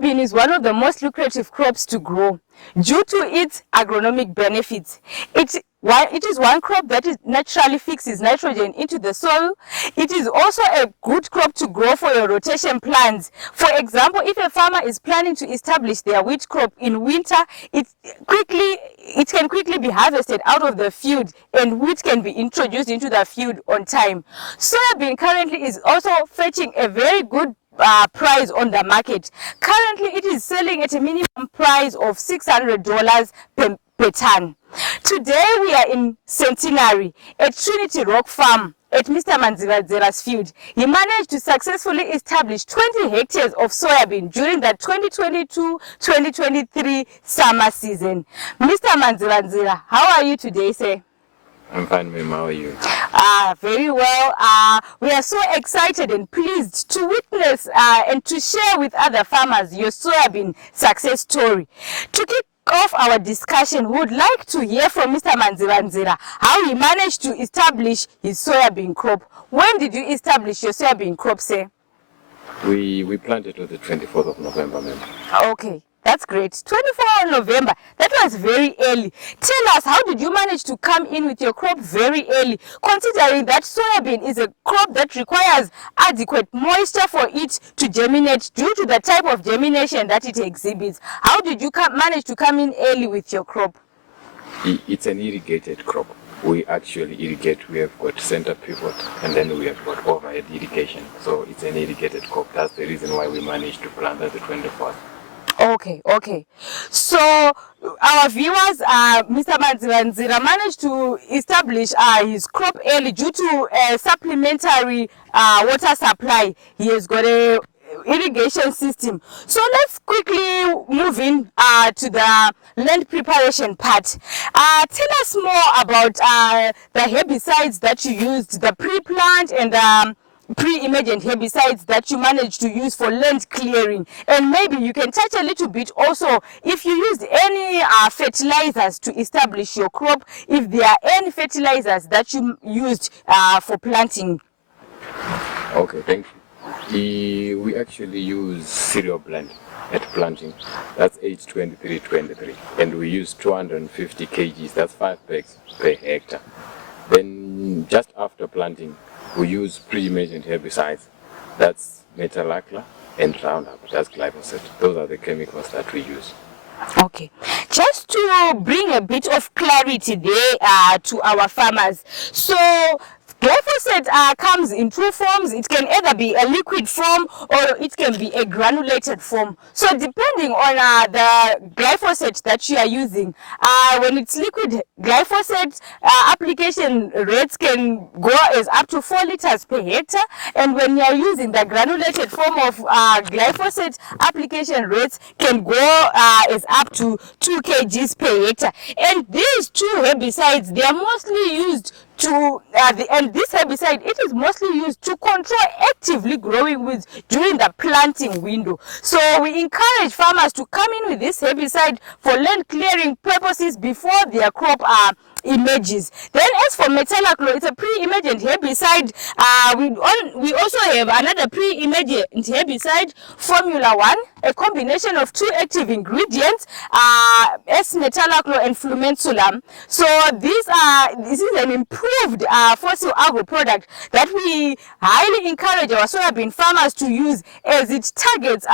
Soybean is one of the most lucrative crops to grow due to its agronomic benefits. It is one crop that naturally fixes nitrogen into the soil. It is also a good crop to grow for your rotation plans. For example, if a farmer is planning to establish their wheat crop in winter, it can quickly be harvested out of the field and wheat can be introduced into the field on time. Soybean currently is also fetching a very good price on the market. Currently, it is selling at a minimum price of $600 per ton. Today, we are in Centenary at Trinity Rock Farm at Mr. Manzivadzera's field. He managed to successfully establish 20 hectares of soybean during the 2022-2023 summer season. Mr. Manzivadzera, how are you today, sir? I'm fine, ma'am. How are you? Very well. We are so excited and pleased to witness and to share with other farmers your soybean success story. To kick off our discussion, we would like to hear from Mr. Manzivadzera how he managed to establish his soybean crop. When did you establish your soybean crop, sir? We planted on the 24th of November, ma'am. Okay. That's great. 24th of November. That was very early. Tell us, how did you manage to come in with your crop very early, considering that soybean is a crop that requires adequate moisture for it to germinate due to the type of germination that it exhibits? How did you manage to come in early with your crop? It's an irrigated crop. We actually irrigate. We have got center pivot and then we have got overhead irrigation. So it's an irrigated crop. That's the reason why we managed to plant at the 24th. Okay. So our viewers, Mr. Manzivadzera managed to establish his crop early due to a supplementary water supply. He has got a irrigation system. So let's quickly move in to the land preparation part. Tell us more about the herbicides that you used, the pre-plant and pre-emergent herbicides that you managed to use for land clearing, and maybe you can touch a little bit also if you used any fertilizers to establish your crop, if there are any fertilizers that you used for planting. Okay, thank you. We actually use cereal blend at planting. That's 8-23-23, and we use 250 kgs. That's 5 bags per hectare. Then just after planting, we use pre-emergent herbicides. That's metalacla and Roundup. That's glyphosate. Those are the chemicals that we use. Okay, just to bring a bit of clarity there to our farmers. So glyphosate comes in two forms. It can either be a liquid form or it can be a granulated form. So depending on the glyphosate that you are using, when it's liquid glyphosate, application rates can go as up to 4 liters per hectare. And when you are using the granulated form of glyphosate, application rates can go as up to 2 kgs per hectare. And these two herbicides, they are mostly used and this herbicide, it is mostly used to control actively growing weeds during the planting window. So we encourage farmers to come in with this herbicide for land clearing purposes before their crop emerges. Then as for metalaclo, it's a pre-emergent herbicide. We also have another pre-emergent herbicide, Formula 1, a combination of 2 active ingredients, S-metalaclo and flumensulam. So this is an improved fossil agro product that we highly encourage our soybean farmers to use, as it targets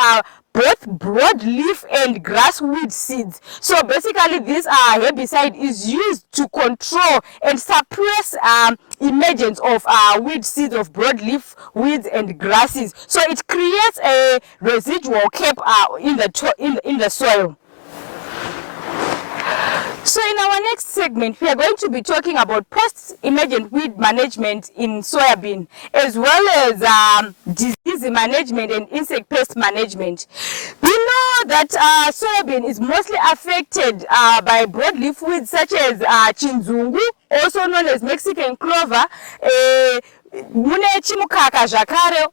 both broadleaf and grass weed seeds. So basically this herbicide is used to control and suppress emergence of weed seeds of broadleaf weeds and grasses. So it creates a residual cap in the soil. So in our next segment, we are going to be talking about post-emergent weed management in soybean, as well as disease management and insect pest management. We know that soybean is mostly affected by broadleaf weeds such as chinzungu, also known as Mexican clover,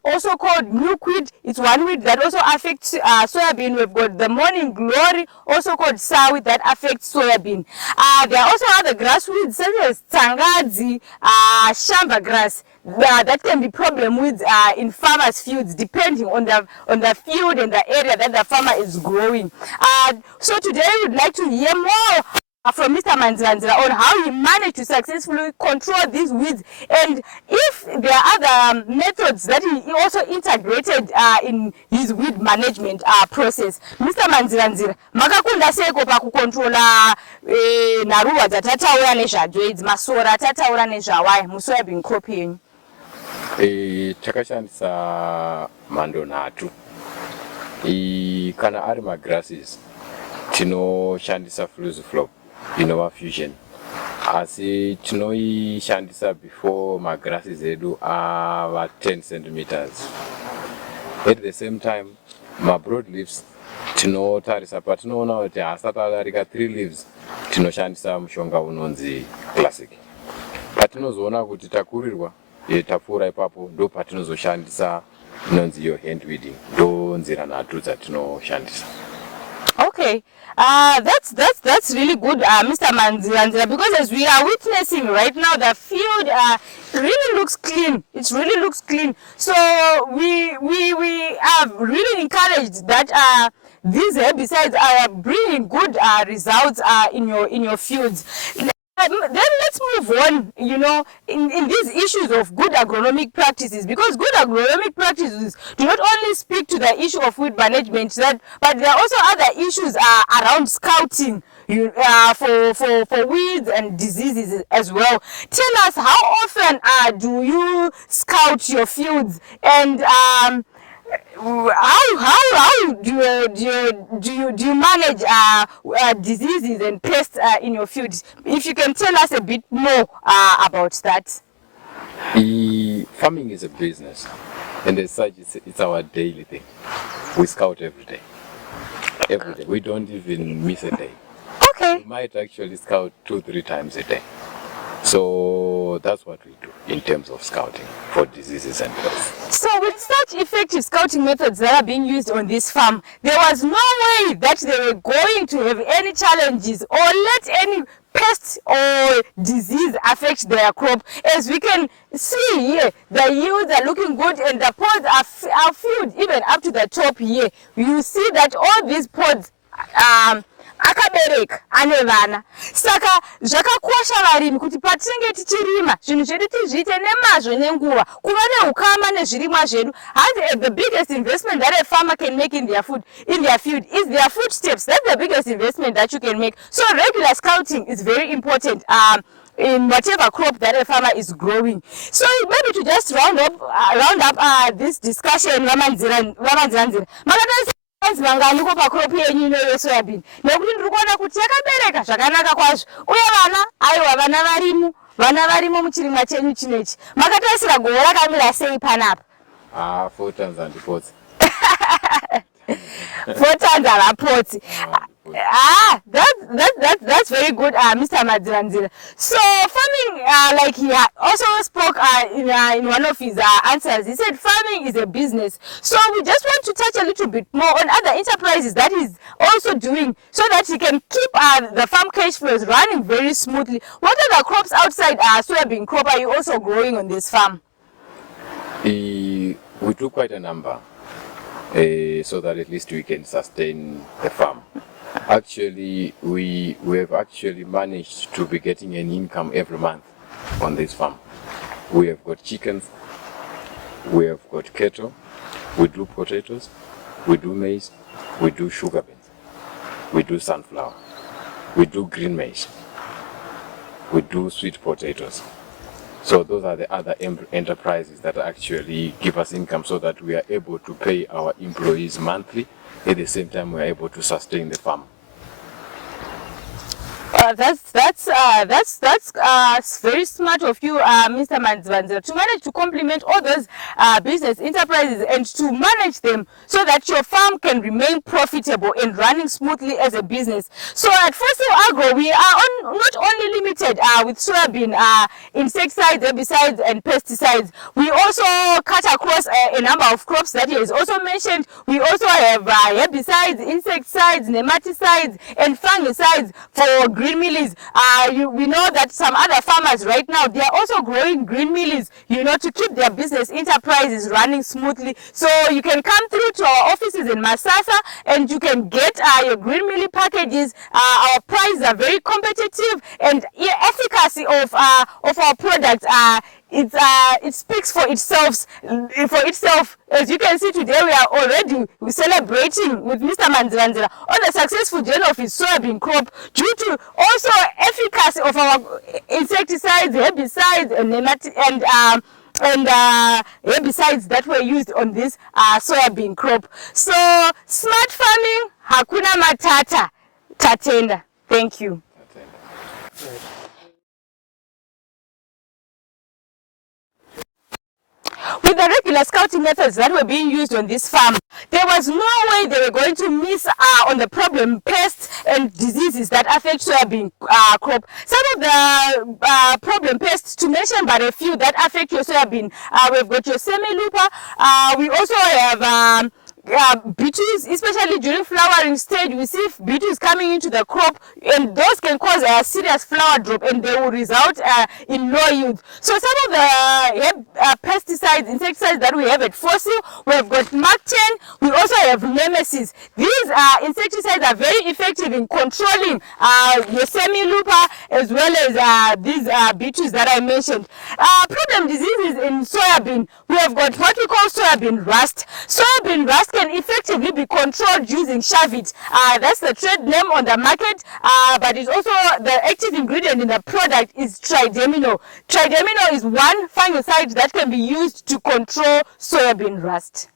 also called milkweed. It's one weed that also affects soybean. We've got the morning glory, also called sourweed, that affects soybean. There are also other grass weeds such as tsangadzi, shamba grass that can be problem with in farmers' fields, depending on the field and the area that the farmer is growing. So today we'd like to hear more from Mr. Manziranzira on how he managed to successfully control these weeds, and if there are other methods that he also integrated in his weed management process. Mr. Manziranzira, makakunda seko pakukontrola naruwa dzatataura nezvadzo idzi, masora atataura nezvawaya musoyabhini crop yenyu? Takashandisa mhando nhatu. Kana ari magrasses tinoshandisa flusiflop inova fusion, asi tinoishandisa before magrasses edu ava 10 centimeters. At the same time, broad leaves tinotarisa patinoona kuti haasati adarika 3 leaves tinoshandisa mushonga unonzi classic. Patinozoona kuti takurirwa tapfuura ipapo ndo patinozoshandisa inonzi iyo hand weeding. Ndo nzira nhatu dzatinoshandisa. Okay, that's really good, Mr. Manziranzira, because as we are witnessing right now, the field really looks clean. It really looks clean. So we are really encouraged that these herbicides are bringing good results in your fields. Then let's move on, in these issues of good agronomic practices, because good agronomic practices do not only speak to the issue of weed management, but there are also other issues around scouting for weeds and diseases as well. Tell us, how often do you scout your fields, and how do you manage diseases and pests in your fields? If you can tell us a bit more about that. Farming is a business, and as such, it's our daily thing. We scout every day. Every day. We don't even miss a day. Okay. We might actually scout 2-3 times a day. So that's what we do in terms of scouting for diseases and pests. So with such effective scouting methods that are being used on this farm, there was no way that they were going to have any challenges or let any pest or disease affect their crop. As we can see here, the yields are looking good and the pods are filled even up to the top here. You see that all these pods akabereka ane vana. Saka zvakakosha varimi kuti patinenge tichirima zvinhu zvedu tizviite nemazvo nenguva, kuva neukama nezvirimwa zvedu. The biggest investment that a farmer can make in their field is their footsteps. That's the biggest investment that you can make. So regular scouting is very important in whatever crop that a farmer is growing. So maybe to just round up this discussion, Vamanziranzira, mangani ko crop yenyu ino soyabhini, nekuti ndiri kuona kuti yakabereka zvakanaka kwazvo, uye vana varimo muchirimwa chenyu chinechi. Makatarisira govo rakamira sei panapa? 4 tons and pots. 4 tons and pots. That's very good, Mr. Manziranzira. So farming, like he also spoke in one of his answers, he said farming is a business. So we just want to touch a little bit more on other enterprises that he's also doing, so that he can keep the farm cash flows running very smoothly. What other crops outside soybean crop are you also growing on this farm? We do quite a number, so that at least we can sustain the farm. Actually, we have actually managed to be getting an income every month on this farm. We have got chickens, we have got cattle, we do potatoes, we do maize, we do sugar beans, we do sunflower, we do green maize, we do sweet potatoes. So those are the other enterprises that actually give us income, so that we are able to pay our employees monthly. At the same time, we are able to sustain the farm. That's very smart of you, Mr. Manziranzira, to manage to complement all those business enterprises and to manage them so that your farm can remain profitable and running smoothly as a business. So at Fossil Agro, we are not only limited with soybean insecticides, herbicides, and pesticides. We also cut across a number of crops that he has also mentioned. We also have herbicides, insecticides, nematicides, and fungicides for green green mealies. We know that some other farmers right now, they are also growing green mealies, you know, to keep their business enterprises running smoothly. So you can come through to our offices in Masasa and you can get your green mealie packages. Our prices are very competitive, and the efficacy of our products it speaks for itself. As you can see today, we are already celebrating with Mr. Manziranzira on the successful journey of his soybean crop, due to also efficacy of our insecticides, herbicides, and herbicides that were used on this soybean crop. So smart farming, hakuna matata, tatenda. Thank you. With the regular scouting methods that were being used on this farm, there was no way they were going to miss on the problem pests and diseases that affect soybean crop. Some of the problem pests, to mention but a few, that affect your soybean, we've got your semi-looper. We also have beetles, especially during flowering stage. We see beetles coming into the crop, and those can cause a serious flower drop, and they will result in low yield. So some of the pesticides, insecticides that we have at Fossil, we have got Mark 10, we also have Nemesis. These insecticides are very effective in controlling your semi-looper as well as these beetles that I mentioned. Problem diseases in soybean, we have got what we call soybean rust. Soybean rust can effectively be controlled using Shavit. That's the trade name on the market, but it's also the active ingredient in the product is tridamino. Tridamino is one fungicide that can be used to control soybean rust.